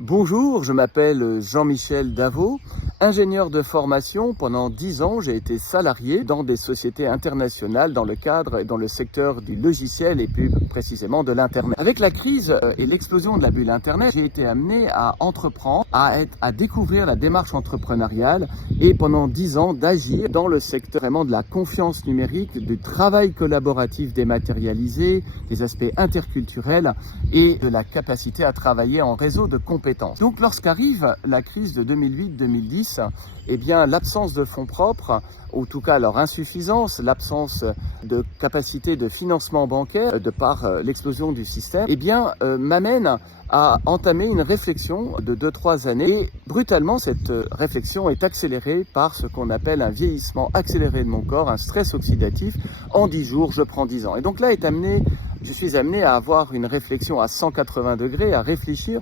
Bonjour, je m'appelle Jean-Michel Davot, ingénieur de formation. Pendant 10 ans, j'ai été salarié dans des sociétés internationales dans le cadre et dans le secteur du logiciel et plus précisément de l'Internet. Avec la crise et l'explosion de la bulle Internet, j'ai été amené à entreprendre, à découvrir la démarche entrepreneuriale et pendant 10 ans d'agir dans le secteur vraiment de la confiance numérique, du travail collaboratif dématérialisé, des aspects interculturels et de la capacité à travailler en réseau de compétences. Donc lorsqu'arrive la crise de 2008-2010, eh bien l'absence de fonds propres, ou en tout cas leur insuffisance, l'absence de capacité de financement bancaire de par l'explosion du système, eh bien m'amène à entamer une réflexion de 2-3 années. Et brutalement, cette réflexion est accélérée par ce qu'on appelle un vieillissement accéléré de mon corps, un stress oxydatif. En 10 jours, je prends 10 ans. Et donc là je suis amené à avoir une réflexion à 180 degrés, à réfléchir.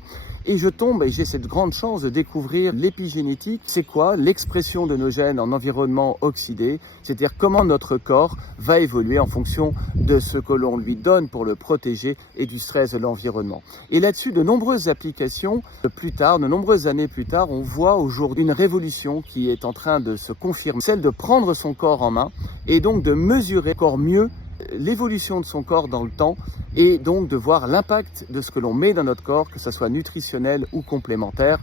Et je tombe, et j'ai cette grande chance de découvrir l'épigénétique. C'est quoi? L'expression de nos gènes en environnement oxydé, c'est-à-dire comment notre corps va évoluer en fonction de ce que l'on lui donne pour le protéger et du stress de l'environnement. Et là-dessus, de nombreuses applications plus tard, de nombreuses années plus tard, on voit aujourd'hui une révolution qui est en train de se confirmer, celle de prendre son corps en main et donc de mesurer encore mieux l'évolution de son corps dans le temps et donc de voir l'impact de ce que l'on met dans notre corps, que ce soit nutritionnel ou complémentaire,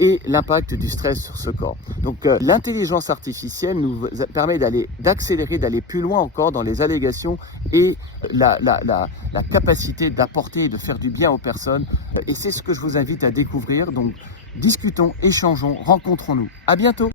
et l'impact du stress sur ce corps. Donc l'intelligence artificielle nous permet d'accélérer, d'aller plus loin encore dans les allégations et la capacité d'apporter et de faire du bien aux personnes. Et c'est ce que je vous invite à découvrir. Donc discutons, échangeons, rencontrons-nous. À bientôt.